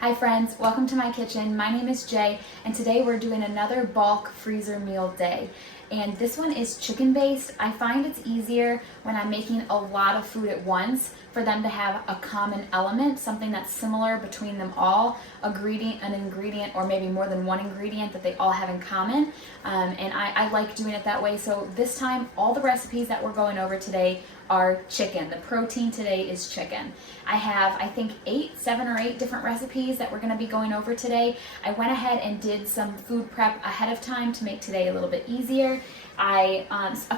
Hi friends, welcome to my kitchen. My name is Jay and today we're doing another bulk freezer meal day. And this one is chicken based. I find it's easier when I'm making a lot of food at once for them to have a common element, something that's similar between them all, an ingredient or maybe more than one ingredient that they all have in common. And I like doing it that way. So this time, all the recipes that we're going over today are chicken. The protein today is chicken. I have, I think, 7 or 8 different recipes that we're going to be going over today. I went ahead and did some food prep ahead of time to make today a little bit easier. A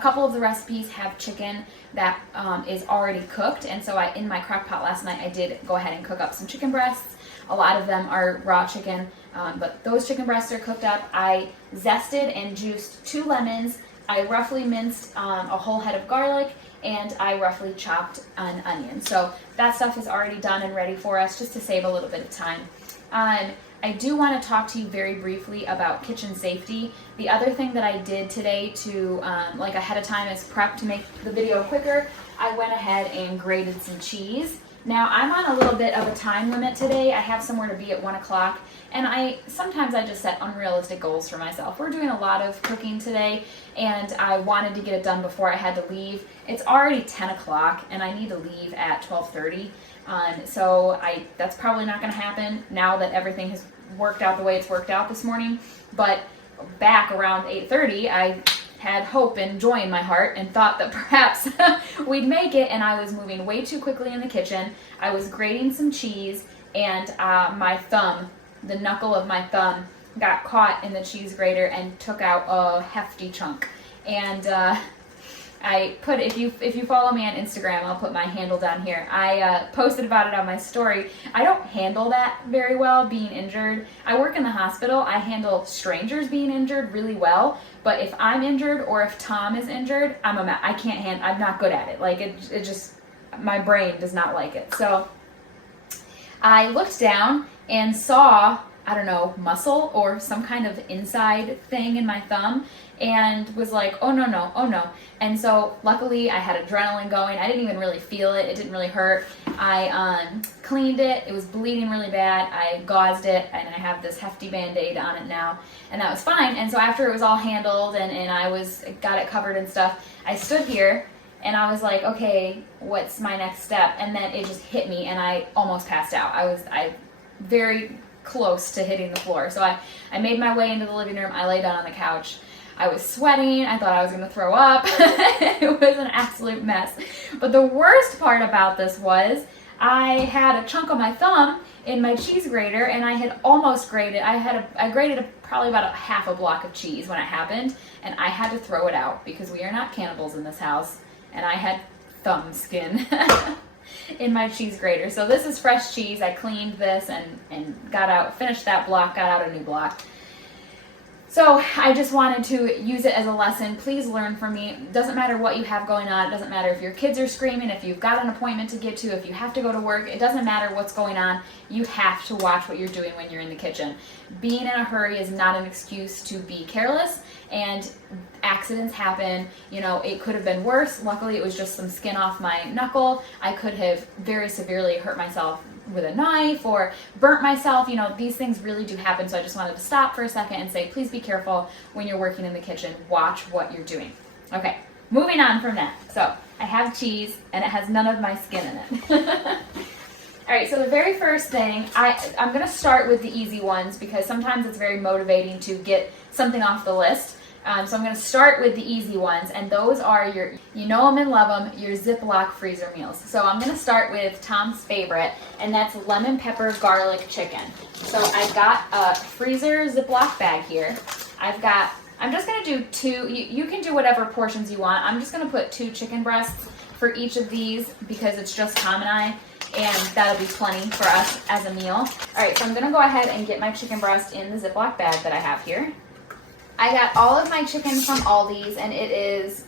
couple of the recipes have chicken that is already cooked, and so in my crock pot last night I did go ahead and cook up some chicken breasts. A lot of them are raw chicken, but those chicken breasts are cooked up. I zested and juiced 2 lemons. I roughly minced a whole head of garlic, and I roughly chopped an onion. So that stuff is already done and ready for us, just to save a little bit of time. I do want to talk to you very briefly about kitchen safety. The other thing that I did today to, like ahead of time, is prep to make the video quicker. I went ahead and grated some cheese. Now I'm on a little bit of a time limit today. I have somewhere to be at 1 o'clock, and sometimes I just set unrealistic goals for myself. We're doing a lot of cooking today, and I wanted to get it done before I had to leave. It's already 10 o'clock, and I need to leave at 12:30. So that's probably not going to happen now that everything has worked out the way it's worked out this morning. But back around 8:30, I had hope and joy in my heart and thought that perhaps we'd make it, and I was moving way too quickly in the kitchen. I was grating some cheese, and my thumb, the knuckle of my thumb, got caught in the cheese grater and took out a hefty chunk. And I put, if you follow me on Instagram, I'll put my handle down here. I posted about it on my story. I don't handle that very well, being injured. I work in the hospital. I handle strangers being injured really well. But if I'm injured or if Tom is injured, I'm not good at it. Like it just, my brain does not like it. So I looked down and saw, I don't know, muscle or some kind of inside thing in my thumb, and was like, oh no, oh no. And so luckily I had adrenaline going. I didn't even really feel it. It didn't really hurt. I cleaned it. It was bleeding really bad. I gauzed it, and I have this hefty Band-Aid on it now, and that was fine. And so after it was all handled and I got it covered and stuff, I stood here and I was like, okay, what's my next step? And then it just hit me and I almost passed out. I very close to hitting the floor. So I made my way into the living room. I lay down on the couch. I was sweating. I thought I was going to throw up. It was an absolute mess. But the worst part about this was I had a chunk of my thumb in my cheese grater, and I had almost grated. I grated probably about half a block of cheese when it happened, and I had to throw it out because we are not cannibals in this house, and I had thumb skin in my cheese grater. So this is fresh cheese. I cleaned this and finished that block, got out a new block. So I just wanted to use it as a lesson. Please learn from me. It doesn't matter what you have going on. It doesn't matter if your kids are screaming, if you've got an appointment to get to, if you have to go to work. It doesn't matter what's going on. You have to watch what you're doing when you're in the kitchen. Being in a hurry is not an excuse to be careless, and accidents happen. You know, it could have been worse. Luckily, it was just some skin off my knuckle. I could have very severely hurt myself with a knife or burnt myself. You know, these things really do happen. So I just wanted to stop for a second and say, please be careful when you're working in the kitchen. Watch what you're doing. Okay, moving on from that. So I have cheese, and it has none of my skin in it. All right, so the very first thing, I'm going to start with the easy ones because sometimes it's very motivating to get something off the list. So I'm going to start with the easy ones, and those are you know them and love them, your Ziploc freezer meals. So I'm going to start with Tom's favorite, and that's lemon pepper garlic chicken. So I've got a freezer Ziploc bag here. I'm just going to do 2, you can do whatever portions you want. I'm just going to put 2 chicken breasts for each of these because it's just Tom and I, and that'll be plenty for us as a meal. All right, so I'm going to go ahead and get my chicken breast in the Ziploc bag that I have here. I got all of my chicken from Aldi's, and it is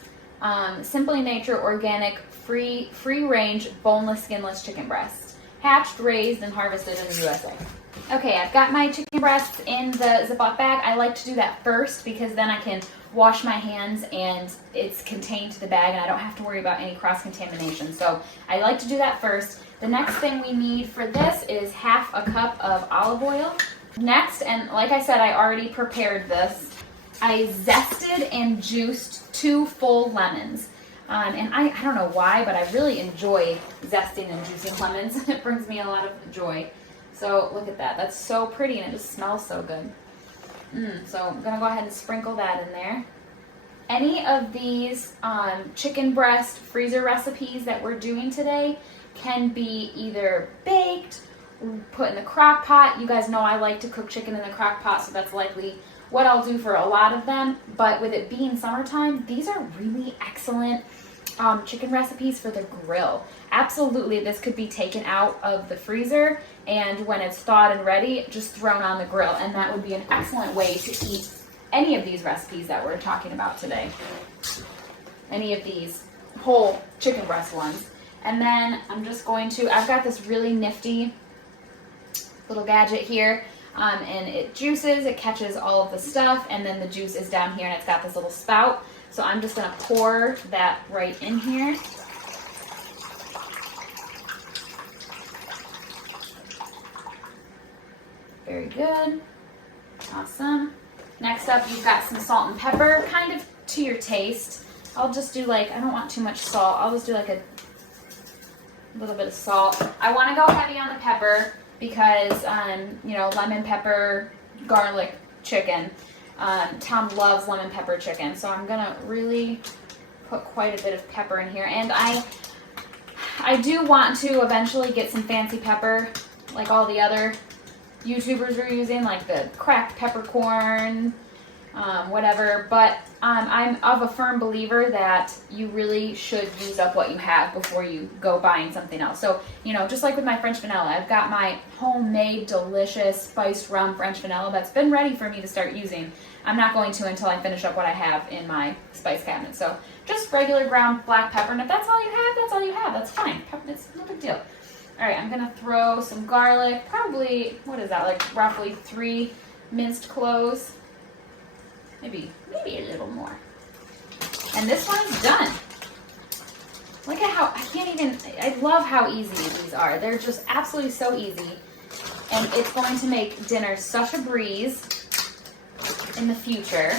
Simply Nature organic, free-range, boneless, skinless chicken breasts, hatched, raised, and harvested in the USA. Okay, I've got my chicken breasts in the Ziploc bag. I like to do that first because then I can wash my hands and it's contained to the bag and I don't have to worry about any cross-contamination. So I like to do that first. The next thing we need for this is half a cup of olive oil. Next, and like I said, I already prepared this, I zested and juiced 2 full lemons. And I don't know why, but I really enjoy zesting and juicing lemons. It brings me a lot of joy. So look at that. That's so pretty and it just smells so good. So I'm going to go ahead and sprinkle that in there. Any of these chicken breast freezer recipes that we're doing today can be either baked, put in the crock pot. You guys know I like to cook chicken in the crock pot, so that's likely what I'll do for a lot of them. But with it being summertime, these are really excellent chicken recipes for the grill. Absolutely, this could be taken out of the freezer and when it's thawed and ready, just thrown on the grill, and that would be an excellent way to eat any of these recipes that we're talking about today. Any of these whole chicken breast ones. And then I'm just going to, I've got this really nifty little gadget here, and it juices, it catches all of the stuff, and then the juice is down here and it's got this little spout. So I'm just gonna pour that right in here. Very good, awesome. Next up, you've got some salt and pepper, kind of to your taste. I'll just do like, I don't want too much salt. I'll just do like a little bit of salt. I wanna go heavy on the pepper because, you know, lemon pepper, garlic chicken. Tom loves lemon pepper chicken, so I'm gonna really put quite a bit of pepper in here. And I do want to eventually get some fancy pepper, like all the other YouTubers are using, like the cracked peppercorn, whatever. But I'm of a firm believer that you really should use up what you have before you go buying something else. So, you know, just like with my French vanilla, I've got my homemade delicious spiced rum French vanilla that's been ready for me to start using. I'm not going to until I finish up what I have in my spice cabinet. So just regular ground black pepper, and if that's all you have, that's all you have. That's fine. It's no big deal. All right, I'm gonna throw some garlic, probably, what is that, like roughly 3 minced cloves. Maybe a little more. And this one's done. Look at how, I love how easy these are. They're just absolutely so easy. And it's going to make dinner such a breeze in the future.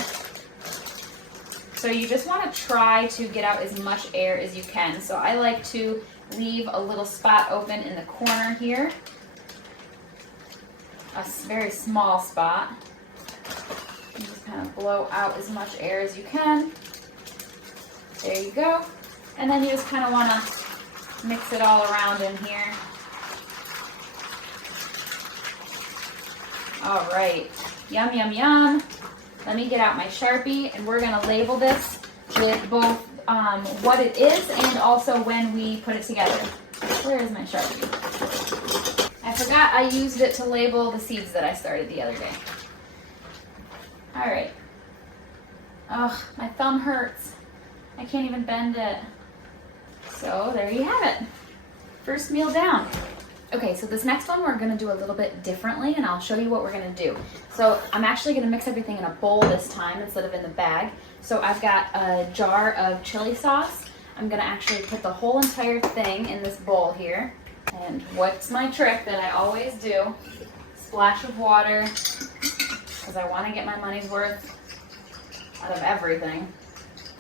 So you just want to try to get out as much air as you can. So I like to leave a little spot open in the corner here. A very small spot. You just kind of blow out as much air as you can. There you go. And then you just kind of want to mix it all around in here. All right. Yum, yum, yum. Let me get out my Sharpie, and we're going to label this with both what it is and also when we put it together. Where is my Sharpie? I forgot I used it to label the seeds that I started the other day. All right. Ugh, my thumb hurts. I can't even bend it. So there you have it. First meal down. Okay, so this next one we're gonna do a little bit differently, and I'll show you what we're gonna do. So I'm actually gonna mix everything in a bowl this time instead of in the bag. So I've got a jar of chili sauce. I'm gonna actually put the whole entire thing in this bowl here. And what's my trick that I always do? Splash of water, because I wanna get my money's worth out of everything.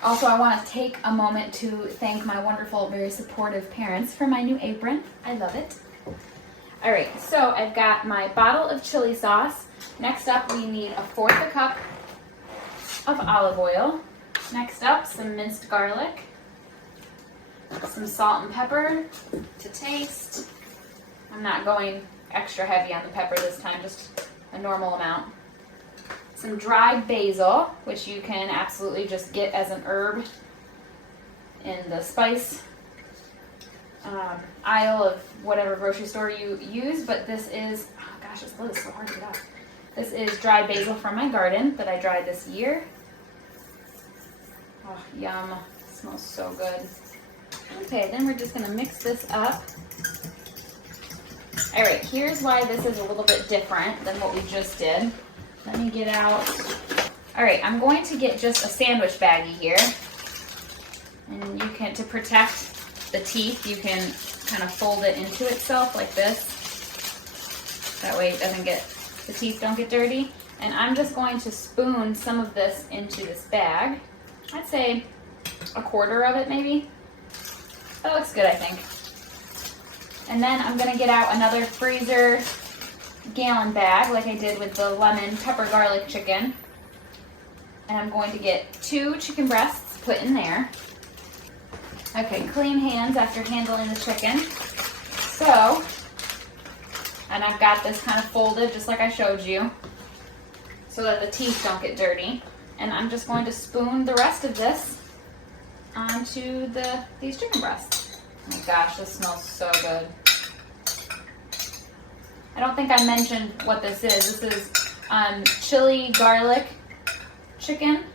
Also, I want to take a moment to thank my wonderful, very supportive parents for my new apron. I love it. All right, so I've got my bottle of chili sauce. Next up, we need 1/4 cup of olive oil. Next up, some minced garlic, some salt and pepper to taste. I'm not going extra heavy on the pepper this time, just a normal amount. Some dried basil, which you can absolutely just get as an herb in the spice aisle of whatever grocery store you use, but this is, oh gosh, this lid is so hard to get out. This is dried basil from my garden that I dried this year. Oh, yum, it smells so good. Okay, then we're just gonna mix this up. All right, here's why this is a little bit different than what we just did. Let me get out. All right, I'm going to get just a sandwich baggie here. And you can, to protect the teeth, you can kind of fold it into itself like this. That way it doesn't get, the teeth don't get dirty. And I'm just going to spoon some of this into this bag. I'd say a quarter of it maybe. That looks good, I think. And then I'm gonna get out another freezer gallon bag like I did with the lemon pepper garlic chicken. And I'm going to get 2 chicken breasts put in there. Okay, clean hands after handling the chicken. So, and I've got this kind of folded just like I showed you so that the teeth don't get dirty. And I'm just going to spoon the rest of this onto these chicken breasts. Oh my gosh, this smells so good. I don't think I mentioned what this is. This is chili garlic chicken.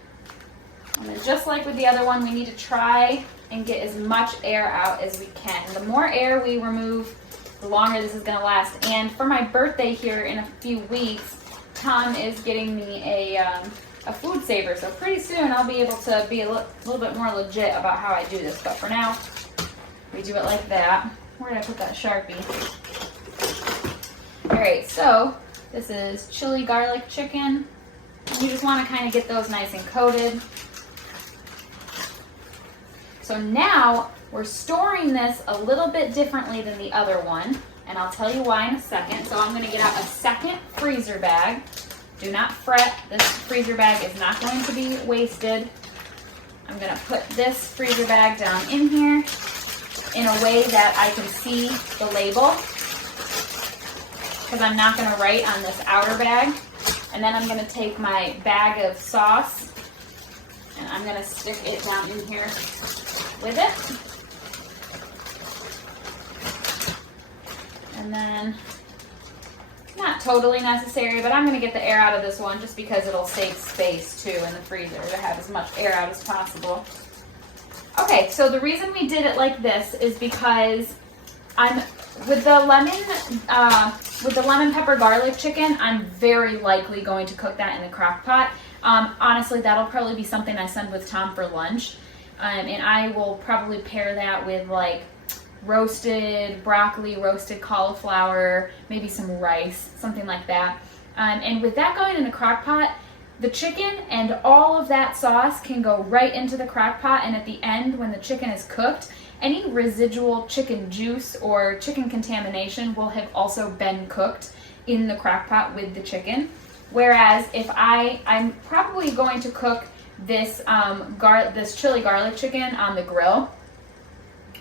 And then just like with the other one, we need to try and get as much air out as we can. The more air we remove, the longer this is gonna last. And for my birthday here in a few weeks, Tom is getting me a food saver. So pretty soon I'll be able to be a little bit more legit about how I do this. But for now, we do it like that. Where did I put that Sharpie? All right, so this is chili garlic chicken. You just want to kind of get those nice and coated. So now we're storing this a little bit differently than the other one, and I'll tell you why in a second. So I'm going to get out a second freezer bag. Do not fret, this freezer bag is not going to be wasted. I'm going to put this freezer bag down in here in a way that I can see the label, because I'm not going to write on this outer bag. And then I'm going to take my bag of sauce and I'm going to stick it down in here with it. And then, not totally necessary, but I'm going to get the air out of this one just because it'll save space too in the freezer to have as much air out as possible. Okay, so the reason we did it like this is because with the lemon pepper garlic chicken, I'm very likely going to cook that in the crock pot. Honestly, that'll probably be something I send with Tom for lunch. And I will probably pair that with like roasted broccoli, roasted cauliflower, maybe some rice, something like that. And with that going in the crock pot, the chicken and all of that sauce can go right into the crock pot, and at the end when the chicken is cooked, any residual chicken juice or chicken contamination will have also been cooked in the crock pot with the chicken. Whereas if I'm probably going to cook this this chili garlic chicken on the grill,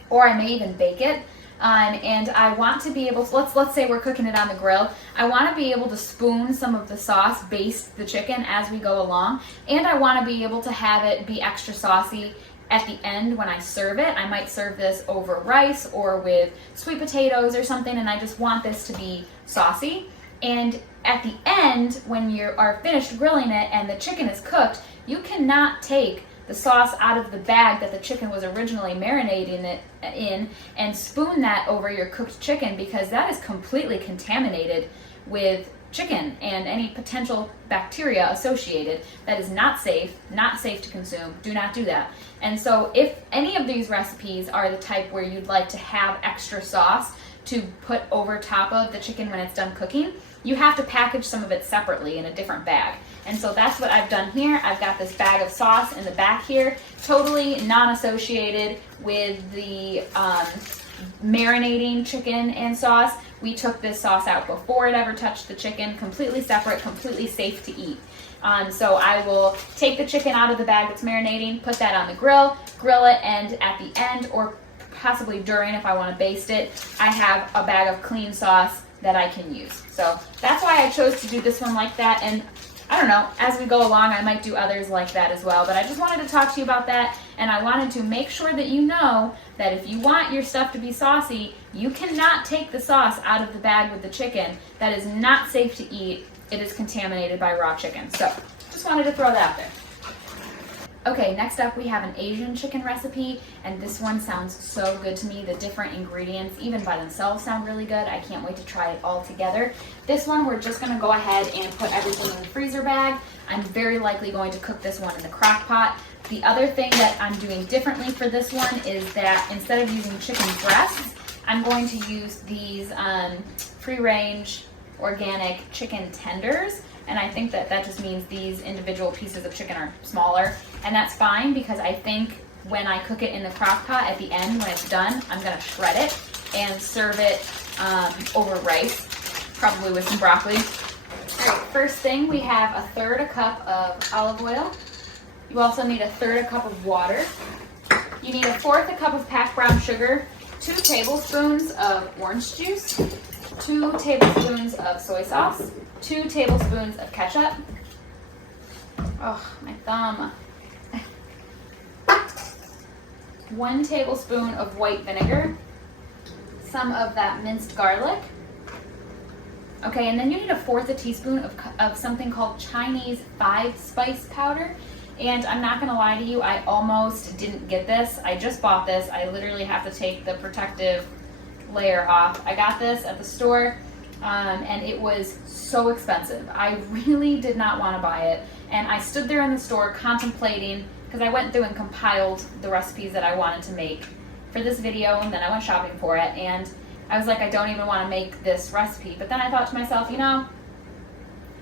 or I may even bake it. And I want to be able to, let's say we're cooking it on the grill, I want to be able to spoon some of the sauce, baste the chicken as we go along, and I want to be able to have it be extra saucy at the end when I serve it. I might serve this over rice or with sweet potatoes or something, and I just want this to be saucy. And at the end, when you are finished grilling it and the chicken is cooked, you cannot take the sauce out of the bag that the chicken was originally marinating it in and spoon that over your cooked chicken, because that is completely contaminated with chicken and any potential bacteria associated. That is not safe to consume. Do not do that. And so if any of these recipes are the type where you'd like to have extra sauce to put over top of the chicken when it's done cooking, you have to package some of it separately in a different bag. And so that's what I've done here. I've got this bag of sauce in the back here, totally non-associated with the marinating chicken and sauce. We took this sauce out before it ever touched the chicken, completely separate, completely safe to eat. So I will take the chicken out of the bag that's marinating, put that on the grill it, and at the end, or possibly during if I want to baste it, I have a bag of clean sauce that I can use. So that's why I chose to do this one like that. And I don't know, as we go along, I might do others like that as well. But I just wanted to talk to you about that, and I wanted to make sure that you know that if you want your stuff to be saucy, you cannot take the sauce out of the bag with the chicken. That is not safe to eat. It is contaminated by raw chicken. So just wanted to throw that out there. Okay, next up we have an Asian chicken recipe, and this one sounds so good to me. The different ingredients, even by themselves, sound really good. I can't wait to try it all together. This one, we're just gonna go ahead and put everything in the freezer bag. I'm very likely going to cook this one in the crock pot. The other thing that I'm doing differently for this one is that instead of using chicken breasts, I'm going to use these free-range organic chicken tenders. And I think that that just means these individual pieces of chicken are smaller. And that's fine because I think when I cook it in the crock pot at the end, when it's done, I'm gonna shred it and serve it over rice, probably with some broccoli. All right, first thing, we have 1/3 cup of olive oil. You also need 1/3 cup of water. You need 1/4 cup of packed brown sugar, 2 tablespoons of orange juice, 2 tablespoons of soy sauce, 2 tablespoons of ketchup. Oh, my thumb. 1 tablespoon of white vinegar, some of that minced garlic. Okay, and then you need 1/4 teaspoon of something called Chinese 5-spice powder. And I'm not gonna lie to you, I almost didn't get this. I just bought this. I literally have to take the protective layer off. I got this at the store, and it was so expensive. I really did not wanna buy it. And I stood there in the store contemplating, because I went through and compiled the recipes that I wanted to make for this video, and then I went shopping for it, and I was like, I don't even want to make this recipe. But then I thought to myself, you know,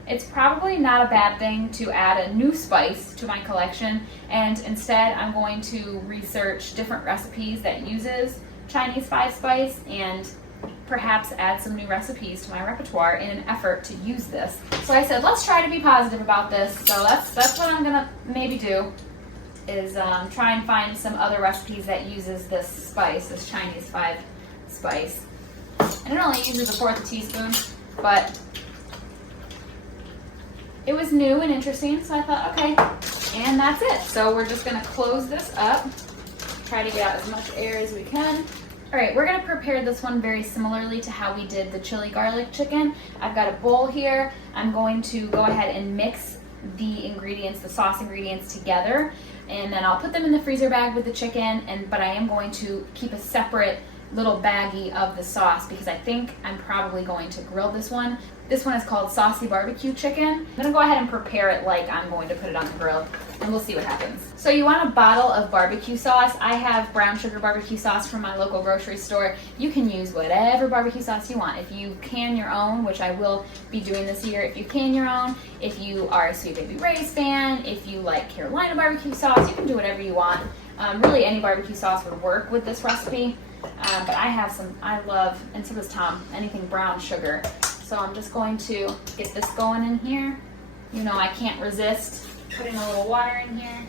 it's probably not a bad thing to add a new spice to my collection, and instead I'm going to research different recipes that uses Chinese 5-spice and perhaps add some new recipes to my repertoire in an effort to use this. So I said, let's try to be positive about this. So that's what I'm gonna maybe do, is try and find some other recipes that uses this spice, this Chinese 5-spice. And it only uses 1/4 teaspoon, but it was new and interesting, so I thought, okay, and that's it. So we're just gonna close this up, try to get out as much air as we can. All right, we're gonna prepare this one very similarly to how we did the chili garlic chicken. I've got a bowl here. I'm going to go ahead and mix the ingredients, the sauce ingredients together, and then I'll put them in the freezer bag with the chicken, but I am going to keep a separate little baggie of the sauce because I think I'm probably going to grill this one. This one is called Saucy BBQ Chicken. I'm gonna go ahead and prepare it like I'm going to put it on the grill, and we'll see what happens. So you want a bottle of barbecue sauce. I have brown sugar barbecue sauce from my local grocery store. You can use whatever barbecue sauce you want. If you can your own, which I will be doing this year, if you can your own, if you are a Sweet Baby Ray's fan, if you like Carolina barbecue sauce, you can do whatever you want. Really any barbecue sauce would work with this recipe. But I have some, I love, and so does Tom, anything brown sugar. So I'm just going to get this going in here. You know, I can't resist putting a little water in here.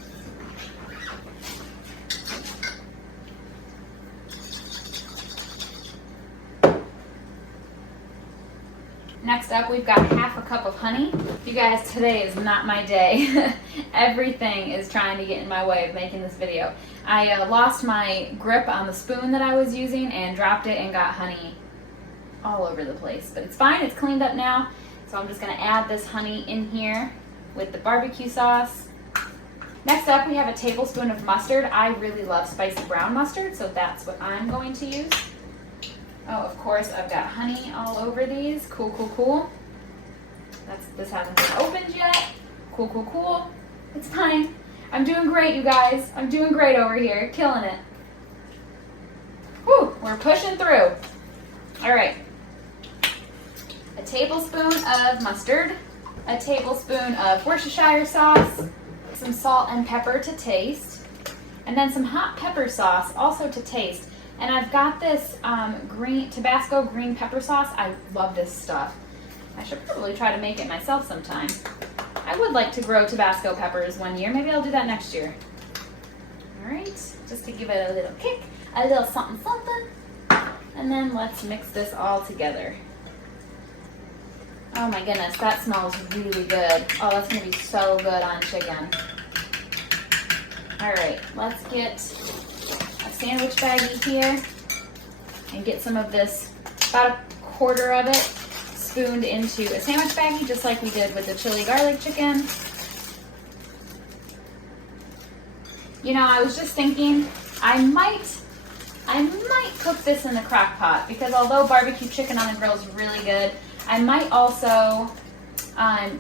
Next up, we've got 1/2 cup of honey. You guys, today is not my day. Everything is trying to get in my way of making this video. I lost my grip on the spoon that I was using and dropped it and got honey all over the place. But it's fine, it's cleaned up now. So I'm just gonna add this honey in here with the barbecue sauce. Next up, we have a tablespoon of mustard. I really love spicy brown mustard, so that's what I'm going to use. Oh, of course, I've got honey all over these. Cool, cool, cool. This hasn't been opened yet. Cool, cool, cool. It's fine. I'm doing great, you guys. I'm doing great over here, killing it. Whew, we're pushing through. All right. A tablespoon of mustard, a tablespoon of Worcestershire sauce, some salt and pepper to taste, and then some hot pepper sauce also to taste. And I've got this Tabasco green pepper sauce. I love this stuff. I should probably try to make it myself sometime. I would like to grow Tabasco peppers one year. Maybe I'll do that next year. All right, just to give it a little kick, a little something, something. And then let's mix this all together. Oh my goodness, that smells really good. Oh, that's gonna be so good on chicken. All right, let's get a sandwich baggie here and get some of this, about 1/4 of it, spooned into a sandwich baggie, just like we did with the chili garlic chicken. You know, I was just thinking, I might cook this in the crock pot, because although barbecue chicken on the grill is really good, I might also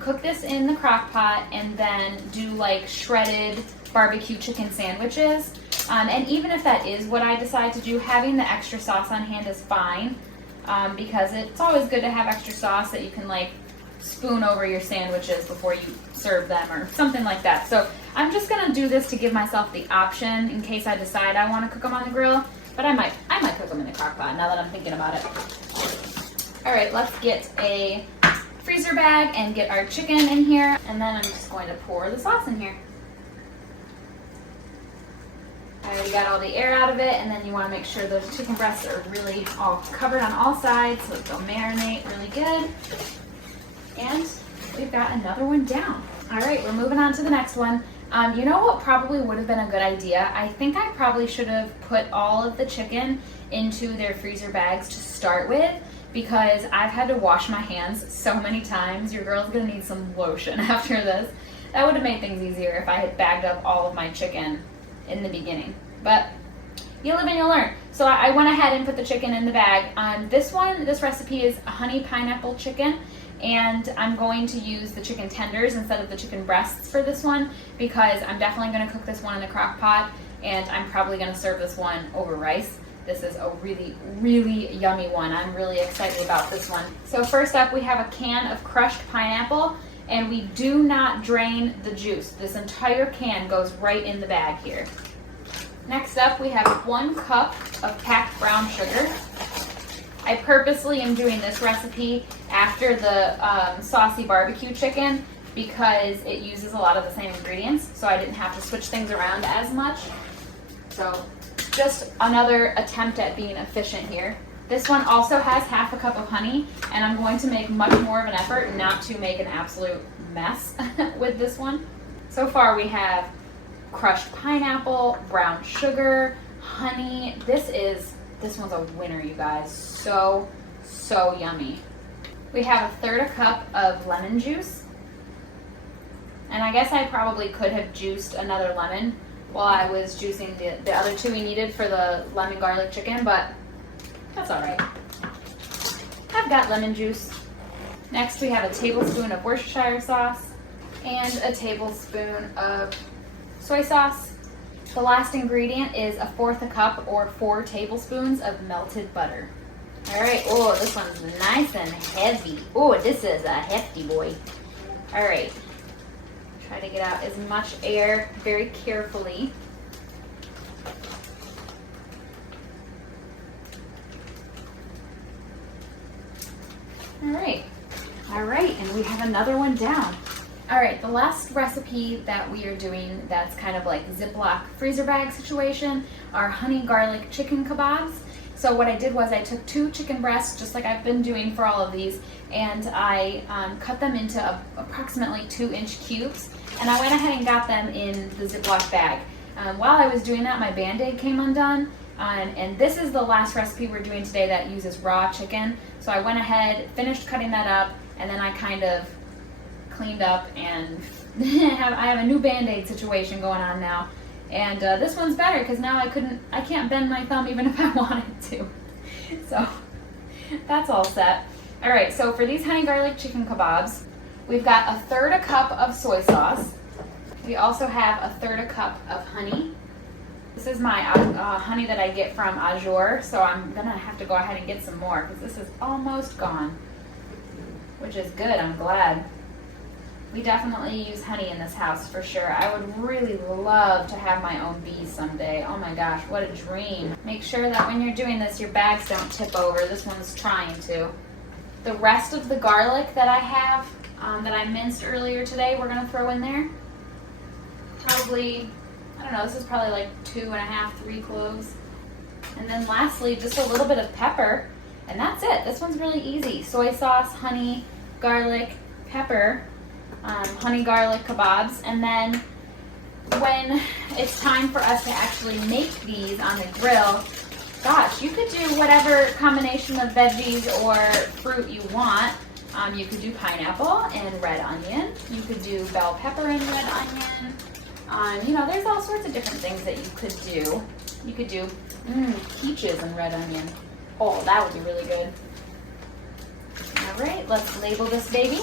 cook this in the crock pot and then do like shredded BBQ chicken sandwiches. And even if that is what I decide to do, having the extra sauce on hand is fine, because it's always good to have extra sauce that you can like spoon over your sandwiches before you serve them or something like that. So I'm just gonna do this to give myself the option in case I decide I want to cook them on the grill, but I might cook them in the crock pot now that I'm thinking about it. All right, let's get a freezer bag and get our chicken in here, and then I'm just going to pour the sauce in here. I already got all the air out of it, and then you want to make sure the chicken breasts are really all covered on all sides so that they'll marinate really good. And we've got another one down. All right, we're moving on to the next one. You know what probably would have been a good idea? I think I probably should have put all of the chicken into their freezer bags to start with, because I've had to wash my hands so many times. Your girl's gonna need some lotion after this. That would have made things easier if I had bagged up all of my chicken in the beginning. But you live and you learn. So I went ahead and put the chicken in the bag. This recipe is a honey pineapple chicken, and I'm going to use the chicken tenders instead of the chicken breasts for this one, because I'm definitely gonna cook this one in the crock pot, and I'm probably gonna serve this one over rice. This is a really, really yummy one. I'm really excited about this one. So first up, we have a can of crushed pineapple, and we do not drain the juice. This entire can goes right in the bag here. Next up, we have 1 cup of packed brown sugar. I purposely am doing this recipe after the saucy barbecue chicken because it uses a lot of the same ingredients, so I didn't have to switch things around as much. So just another attempt at being efficient here. This one also has half a cup of honey, and I'm going to make much more of an effort not to make an absolute mess with this one. So far we have crushed pineapple, brown sugar, honey. This one's a winner, you guys. So yummy. We have 1/3 cup of lemon juice. And I guess I probably could have juiced another lemon while I was juicing the other 2 we needed for the lemon garlic chicken, but that's all right. I've got lemon juice. Next, we have a tablespoon of Worcestershire sauce and a tablespoon of soy sauce. The last ingredient is 1/4 cup or 4 tablespoons of melted butter. All right, oh, this one's nice and heavy. Oh, this is a hefty boy. All right, try to get out as much air very carefully. All right, and we have another one down. All right, the last recipe that we are doing that's kind of like Ziploc freezer bag situation are honey garlic chicken kebabs. So what I did was I took 2 chicken breasts, just like I've been doing for all of these, and I cut them into approximately 2-inch cubes, and I went ahead and got them in the Ziploc bag. While I was doing that, my Band-Aid came undone, and this is the last recipe we're doing today that uses raw chicken. So I went ahead, finished cutting that up, and then I kind of cleaned up and I have a new Band-Aid situation going on now. And this one's better because now I can't bend my thumb even if I wanted to. So that's all set. All right, so for these honey garlic chicken kebabs, we've got 1/3 cup of soy sauce. We also have 1/3 cup of honey. This is my honey that I get from Azure, so I'm gonna have to go ahead and get some more because this is almost gone, which is good, I'm glad. We definitely use honey in this house for sure. I would really love to have my own bees someday. Oh my gosh, what a dream. Make sure that when you're doing this, your bags don't tip over. This one's trying to. The rest of the garlic that I have, that I minced earlier today, we're gonna throw in there. Probably, I don't know, this is probably like 2.5, 3 cloves. And then lastly, just a little bit of pepper, and that's it. This one's really easy. Soy sauce, honey, garlic, pepper, honey garlic kebabs, and then when it's time for us to actually make these on the grill, gosh, you could do whatever combination of veggies or fruit you want. You could do pineapple and red onion. You could do bell pepper and red onion. You know, there's all sorts of different things that you could do. You could do peaches and red onion. Oh, that would be really good. All right, let's label this baby.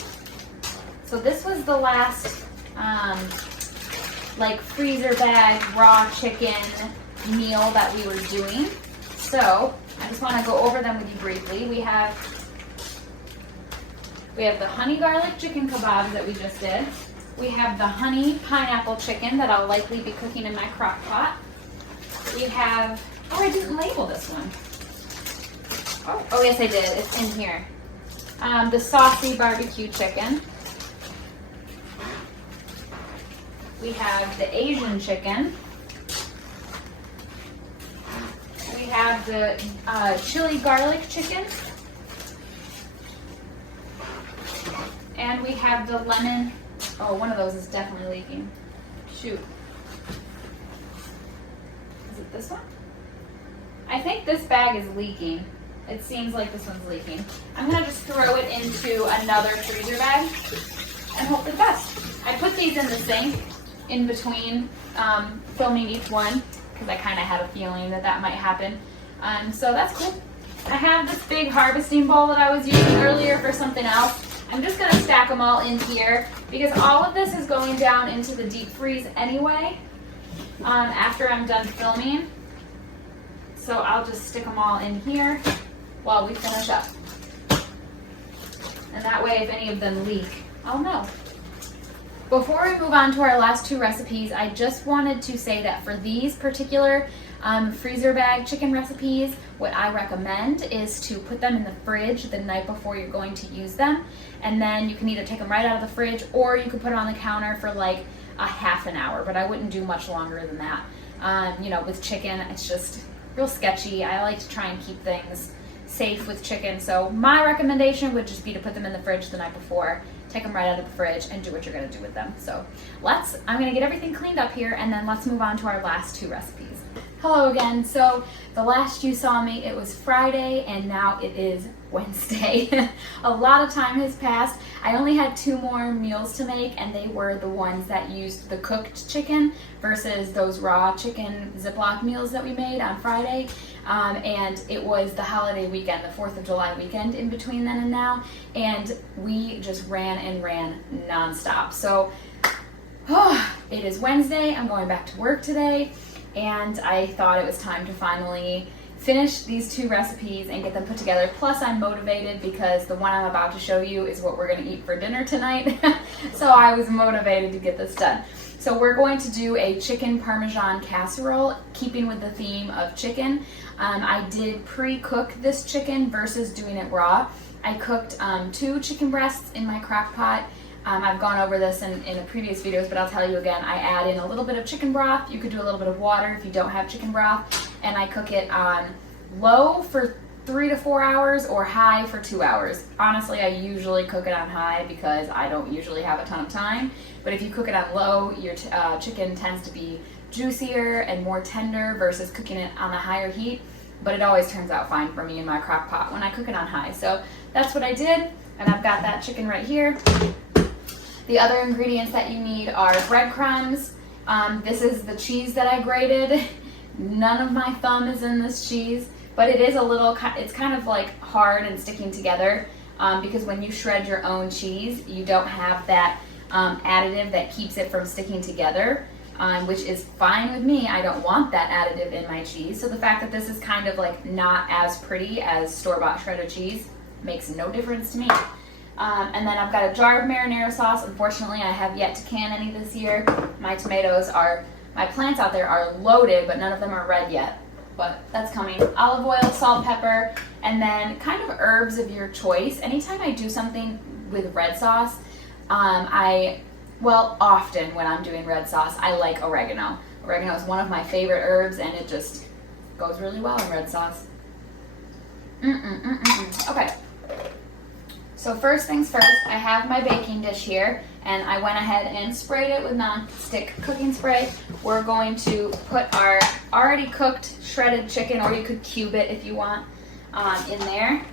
So this was the last like freezer bag raw chicken meal that we were doing. So I just want to go over them with you briefly. We have the honey garlic chicken kebabs that we just did. We have the honey pineapple chicken that I'll likely be cooking in my crock pot. We have, oh, I didn't label this one. Oh yes I did, it's in here. The Saucy barbecue chicken. We have the Asian chicken. We have the chili garlic chicken. And we have the lemon, oh, one of those is definitely leaking. Shoot. Is it this one? I think this bag is leaking. It seems like this one's leaking. I'm gonna just throw it into another freezer bag and hope for the best. I put these in the sink in between filming each one because I kind of had a feeling that that might happen. So that's cool. I have this big harvesting bowl that I was using earlier for something else. I'm just gonna stack them all in here because all of this is going down into the deep freeze anyway after I'm done filming. So I'll just stick them all in here while we finish up. And that way if any of them leak, I'll know. Before we move on to our last two recipes, I just wanted to say that for these particular freezer bag chicken recipes, what I recommend is to put them in the fridge the night before you're going to use them. And then you can either take them right out of the fridge or you could put it on the counter for like a half an hour, but I wouldn't do much longer than that. You know, with chicken, it's just real sketchy. I like to try and keep things safe with chicken. So my recommendation would just be to put them in the fridge the night before, take them right out of the fridge and do what you're gonna do with them. So I'm gonna get everything cleaned up here and then let's move on to our last two recipes. Hello again. So the last you saw me, it was Friday and now it is Wednesday. A lot of time has passed. I only had 2 more meals to make and they were the ones that used the cooked chicken versus those raw chicken Ziploc meals that we made on Friday. And it was the holiday weekend, the 4th of July weekend in between then and now, and we just ran and ran nonstop. So it is Wednesday, I'm going back to work today, and I thought it was time to finally finish these 2 recipes and get them put together. Plus I'm motivated because the one I'm about to show you is what we're gonna eat for dinner tonight. So I was motivated to get this done. So we're going to do a chicken Parmesan casserole, keeping with the theme of chicken. I did pre-cook this chicken versus doing it raw. I cooked 2 chicken breasts in my crock pot. I've gone over this in the previous videos, but I'll tell you again, I add in a little bit of chicken broth. You could do a little bit of water if you don't have chicken broth. And I cook it on low for 3 to 4 hours or high for 2 hours. Honestly, I usually cook it on high because I don't usually have a ton of time. But if you cook it on low, your chicken tends to be juicier and more tender versus cooking it on a higher heat. But it always turns out fine for me in my crock pot when I cook it on high. So that's what I did, and I've got that chicken right here. The other ingredients that you need are breadcrumbs. This is the cheese that I grated. None of my thumb is in this cheese, but it is a little, it's kind of like hard and sticking together because when you shred your own cheese, you don't have that additive that keeps it from sticking together, which is fine with me. I don't want that additive in my cheese. So the fact that this is kind of like not as pretty as store-bought shredded cheese makes no difference to me. And then I've got a jar of marinara sauce. Unfortunately, I have yet to can any this year. My plants out there are loaded, but none of them are red yet. But that's coming. Olive oil, salt, pepper, and then kind of herbs of your choice. Anytime I do something with red sauce, often when I'm doing red sauce, I like oregano. Oregano is one of my favorite herbs, and it just goes really well in red sauce. Okay. So first things first, I have my baking dish here, and I went ahead and sprayed it with non-stick cooking spray. We're going to put our already cooked shredded chicken, or you could cube it if you want, in there.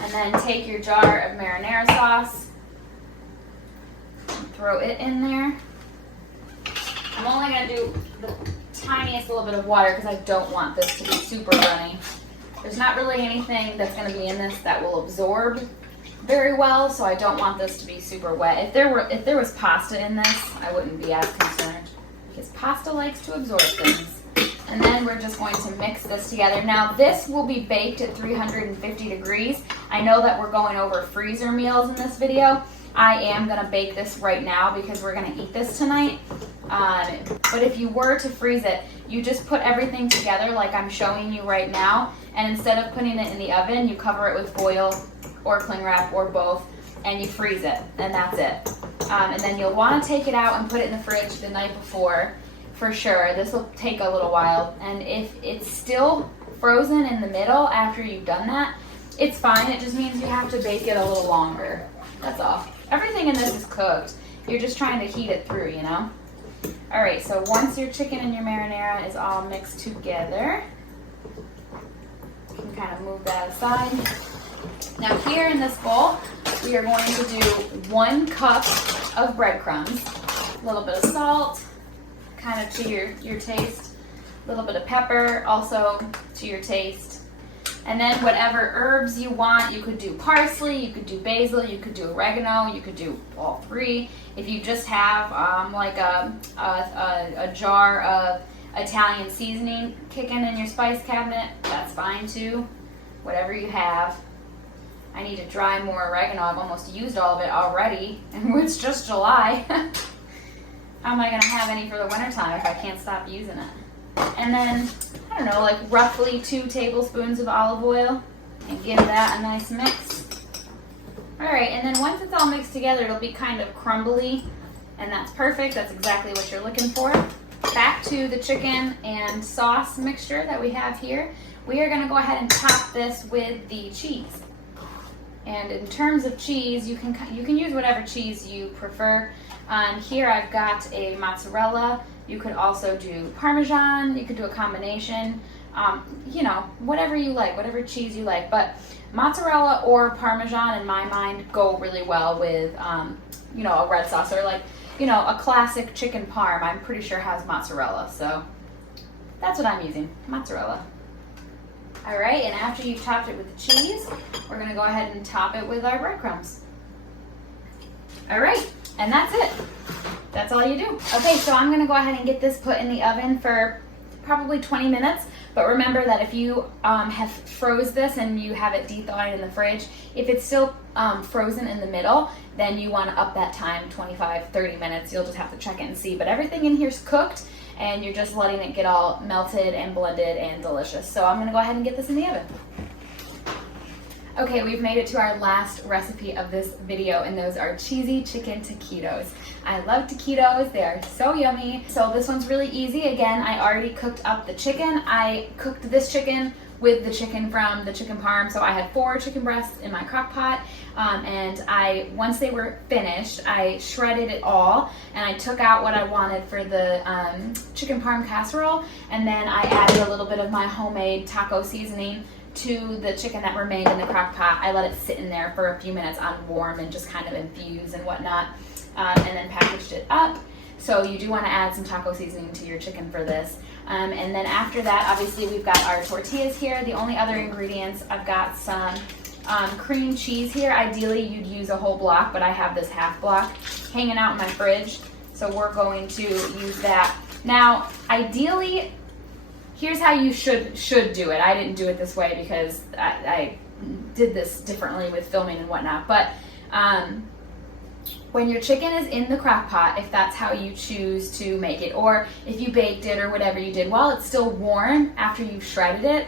And then take your jar of marinara sauce, and throw it in there. I'm only going to do the tiniest little bit of water because I don't want this to be super runny. There's not really anything that's going to be in this that will absorb very well, so I don't want this to be super wet. If there was pasta in this, I wouldn't be as concerned. because pasta likes to absorb things. And then we're just going to mix this together. Now this will be baked at 350 degrees. I know that we're going over freezer meals in this video. I am gonna bake this right now because we're gonna eat this tonight. But if you were to freeze it, you just put everything together like I'm showing you right now. And instead of putting it in the oven, you cover it with foil or cling wrap or both, and you freeze it, and that's it. And then you'll wanna take it out and put it in the fridge the night before. For sure, this will take a little while, and if it's still frozen in the middle after you've done that, it's fine. It just means you have to bake it a little longer. That's all. Everything in this is cooked. You're just trying to heat it through, you know? All right, so once your chicken and your marinara is all mixed together, you can kind of move that aside. Now here in this bowl, we are going to do 1 cup of breadcrumbs, a little bit of salt, kind of to your taste, a little bit of pepper also to your taste, and then whatever herbs you want. You could do parsley, you could do basil, you could do oregano, you could do all 3. If you just have like a jar of Italian seasoning kicking in your spice cabinet, that's fine too, whatever you have. I need to dry more oregano. I've almost used all of it already, and it's just July. How am I gonna have any for the wintertime if I can't stop using it? And then, I don't know, like roughly 2 tablespoons of olive oil, and give that a nice mix. All right, and then once it's all mixed together, it'll be kind of crumbly, and that's perfect. That's exactly what you're looking for. Back to the chicken and sauce mixture that we have here. We are gonna go ahead and top this with the cheese. And in terms of cheese, you can use whatever cheese you prefer. Here I've got a mozzarella. You could also do Parmesan. You could do a combination. You know, whatever you like, whatever cheese you like. But mozzarella or Parmesan, in my mind, go really well with, you know, a red sauce, or like, you know, a classic chicken parm. I'm pretty sure has mozzarella, so that's what I'm using, mozzarella. All right, and after you've topped it with the cheese, we're gonna go ahead and top it with our breadcrumbs. All right, and that's it. That's all you do. Okay, so I'm gonna go ahead and get this put in the oven for probably 20 minutes. But remember that if you have froze this and you have it de-thawed in the fridge, if it's still frozen in the middle, then you wanna up that time 25, 30 minutes. You'll just have to check it and see. But everything in here is cooked, and you're just letting it get all melted and blended and delicious. So I'm gonna go ahead and get this in the oven. Okay, we've made it to our last recipe of this video, and those are cheesy chicken taquitos. I love taquitos, they are so yummy. So this one's really easy. Again, I already cooked up the chicken. I cooked this chicken with the chicken from the chicken parm. So I had 4 chicken breasts in my crock pot, and once they were finished, I shredded it all, and I took out what I wanted for the chicken parm casserole, and then I added a little bit of my homemade taco seasoning to the chicken that remained in the crock pot. I let it sit in there for a few minutes on warm and just kind of infuse and whatnot, and then packaged it up. So you do want to add some taco seasoning to your chicken for this. And then after that, obviously we've got our tortillas here. The only other ingredients, I've got some cream cheese here. Ideally you'd use a whole block, but I have this half block hanging out in my fridge, so we're going to use that. Now, ideally, here's how you should do it. I didn't do it this way because I did this differently with filming and whatnot, but when your chicken is in the crock pot, if that's how you choose to make it, or if you baked it or whatever you did, while it's still warm after you've shredded it,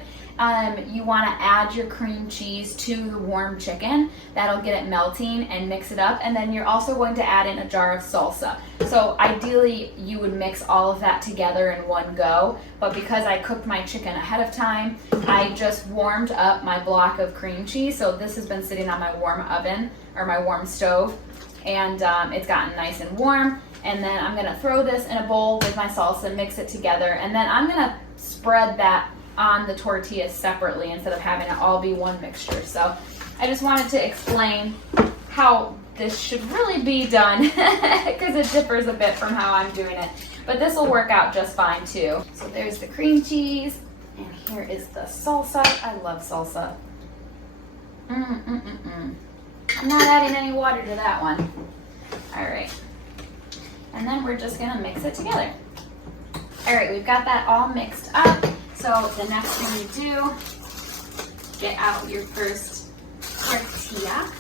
you want to add your cream cheese to the warm chicken. That'll get it melting and mix it up. And then you're also going to add in a jar of salsa. So ideally you would mix all of that together in one go, but because I cooked my chicken ahead of time, I just warmed up my block of cream cheese. So this has been sitting on my warm oven, or my warm stove, and it's gotten nice and warm. And then I'm gonna throw this in a bowl with my salsa, mix it together, and then I'm gonna spread that on the tortillas separately instead of having it all be one mixture. So I just wanted to explain how this should really be done because it differs a bit from how I'm doing it. But this will work out just fine too. So there's the cream cheese, and here is the salsa. I love salsa. I'm not adding any water to that one. All right. And then we're just gonna mix it together. All right, we've got that all mixed up. So the next thing you do, get out your first tortilla.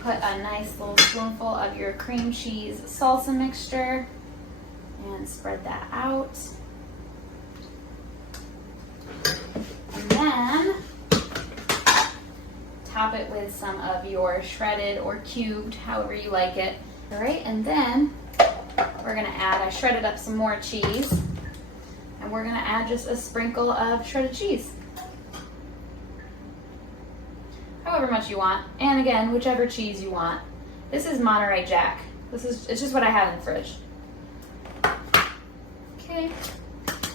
Put a nice little spoonful of your cream cheese salsa mixture and spread that out. And then top it with some of your shredded or cubed, however you like it. All right, and then we're gonna add, I shredded up some more cheese, and we're gonna add just a sprinkle of shredded cheese. However much you want, and again, whichever cheese you want. This is Monterey Jack. It's just what I have in the fridge. Okay.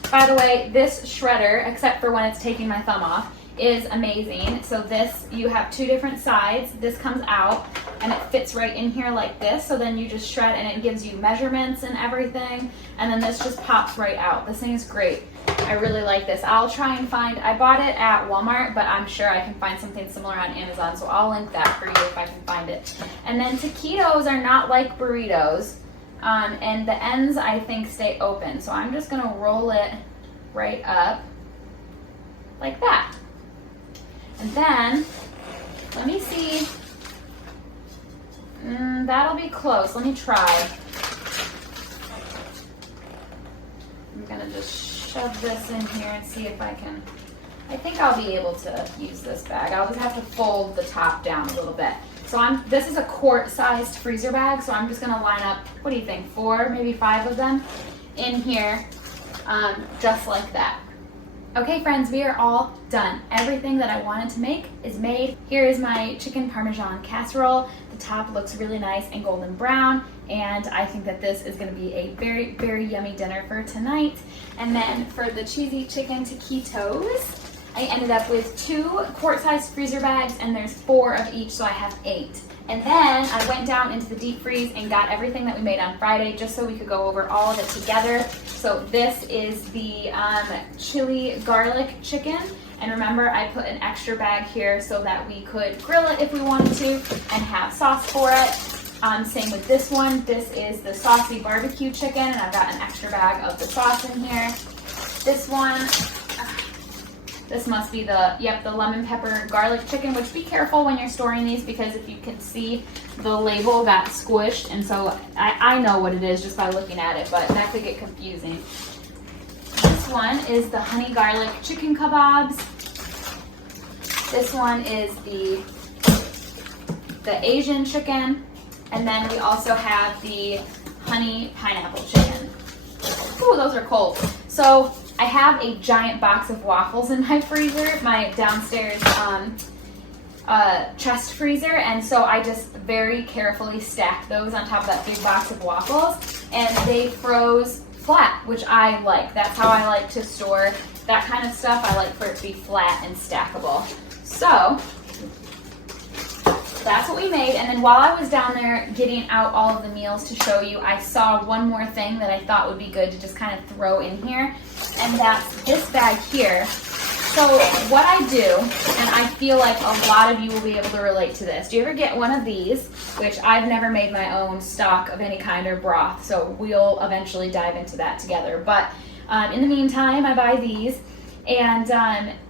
By the way, this shredder, except for when it's taking my thumb off, is amazing. So this, you have two different sides. This comes out and it fits right in here like this. So then you just shred and it gives you measurements and everything. And then this just pops right out. This thing is great. I really like this. I'll try and find, I bought it at Walmart, but I'm sure I can find something similar on Amazon. So I'll link that for you if I can find it. And then taquitos are not like burritos. And the ends, I think, stay open. So I'm just gonna roll it right up like that. And then, let me see, that'll be close. Let me try. I'm gonna just shove this in here and see if I can, I think I'll be able to use this bag. I'll just have to fold the top down a little bit. So this is a quart-sized freezer bag, so I'm just gonna line up, what do you think, 4, maybe 5 of them in here, just like that. Okay friends, we are all done. Everything that I wanted to make is made. Here is my chicken Parmesan casserole. The top looks really nice and golden brown, and I think that this is gonna be a very, very yummy dinner for tonight. And then for the cheesy chicken taquitos, I ended up with 2 quart-sized freezer bags, and there's 4 of each, so I have 8. And then I went down into the deep freeze and got everything that we made on Friday just so we could go over all of it together. So this is the chili garlic chicken. And remember, I put an extra bag here so that we could grill it if we wanted to and have sauce for it. Same with this one. This is the Saucy barbecue chicken, and I've got an extra bag of the sauce in here. This one, this must be the lemon pepper garlic chicken, which be careful when you're storing these because if you can see, the label got squished, and so I know what it is just by looking at it, but that could get confusing. This one is the honey garlic chicken kebabs. This one is the Asian chicken, and then we also have the honey pineapple chicken. Ooh, those are cold. So I have a giant box of waffles in my freezer, my downstairs chest freezer, and so I just very carefully stacked those on top of that big box of waffles, and they froze flat, which I like. That's how I like to store that kind of stuff. I like for it to be flat and stackable. So that's what we made, and then while I was down there getting out all of the meals to show you, I saw one more thing that I thought would be good to just kind of throw in here, and that's this bag here. So what I do, and I feel like a lot of you will be able to relate to this. Do you ever get one of these, which I've never made my own stock of any kind or broth, so we'll eventually dive into that together. But in the meantime, I buy these, and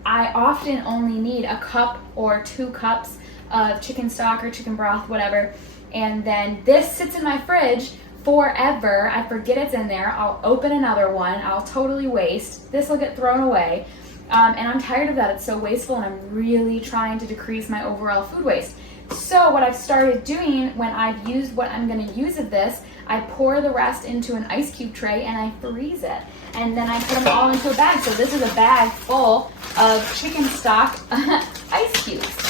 I often only need a cup or 2 cups of chicken stock or chicken broth, whatever, and then this sits in my fridge forever. I forget it's in there. I'll open another one. I'll totally waste. This will get thrown away, and I'm tired of that. It's so wasteful, and I'm really trying to decrease my overall food waste. So what I've started doing when I've used what I'm going to use of this, I pour the rest into an ice cube tray and I freeze it, and then I put them all into a bag. So this is a bag full of chicken stock ice cubes.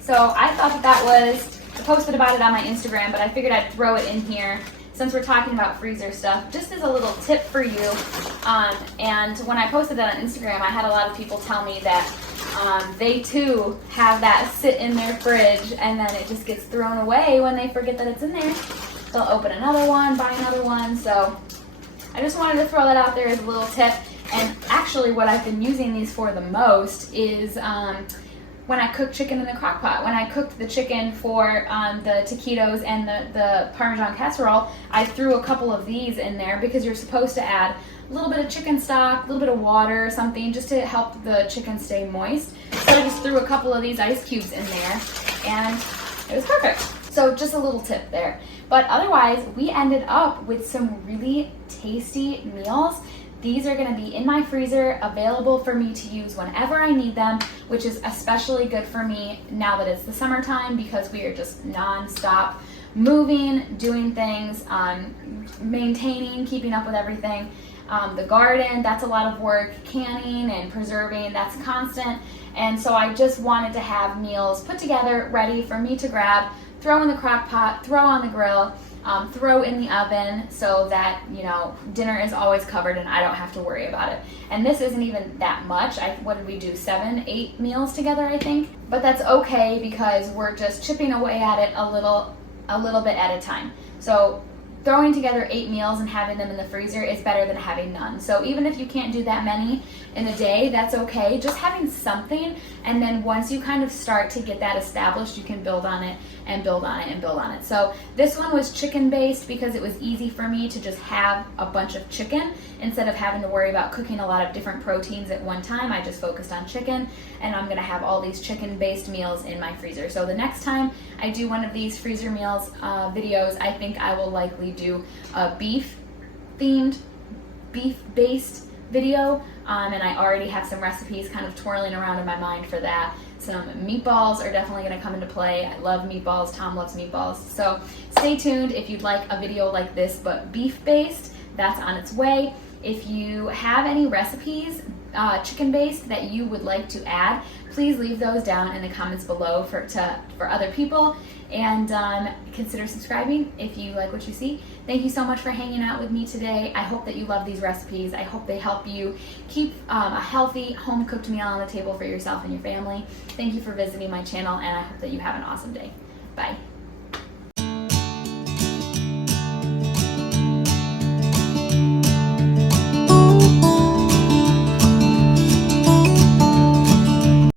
So I thought that was, I posted about it on my Instagram, but I figured I'd throw it in here since we're talking about freezer stuff, just as a little tip for you. And when I posted that on Instagram, I had a lot of people tell me that they too have that sit in their fridge, and then it just gets thrown away when they forget that it's in there. They'll open another one, buy another one. So I just wanted to throw that out there as a little tip. And actually what I've been using these for the most is when I cook chicken in the crock pot. When I cooked the chicken for the taquitos and the Parmesan casserole, I threw a couple of these in there because you're supposed to add a little bit of chicken stock, a little bit of water or something just to help the chicken stay moist. So I just threw a couple of these ice cubes in there and it was perfect. So just a little tip there. But otherwise, we ended up with some really tasty meals. These are gonna be in my freezer, available for me to use whenever I need them, which is especially good for me now that it's the summertime because we are just non-stop moving, doing things, maintaining, keeping up with everything. The garden, that's a lot of work. Canning and preserving, that's constant. And so I just wanted to have meals put together, ready for me to grab, throw in the crock pot, throw on the grill, throw in the oven so that, you know, dinner is always covered and I don't have to worry about it. And this isn't even that much. What did we do? 7, 8 meals together, I think. But that's okay because we're just chipping away at it a little bit at a time. So throwing together 8 meals and having them in the freezer is better than having none. So even if you can't do that many in a day, that's okay. Just having something, and then once you kind of start to get that established, you can build on it and build on it and build on it. So this one was chicken based because it was easy for me to just have a bunch of chicken instead of having to worry about cooking a lot of different proteins at one time. I just focused on chicken, and I'm gonna have all these chicken based meals in my freezer. So the next time I do one of these freezer meals videos, I think I will likely do a beef based video, and I already have some recipes kind of twirling around in my mind for that. Some meatballs are definitely going to come into play. I love meatballs. Tom loves meatballs. So stay tuned if you'd like a video like this, but beef based, that's on its way. If you have any recipes, chicken based, that you would like to add, please leave those down in the comments below for other people, and consider subscribing if you like what you see. Thank you so much for hanging out with me today. I hope that you love these recipes. I hope they help you keep a healthy home cooked meal on the table for yourself and your family. Thank you for visiting my channel, and I hope that you have an awesome day. Bye.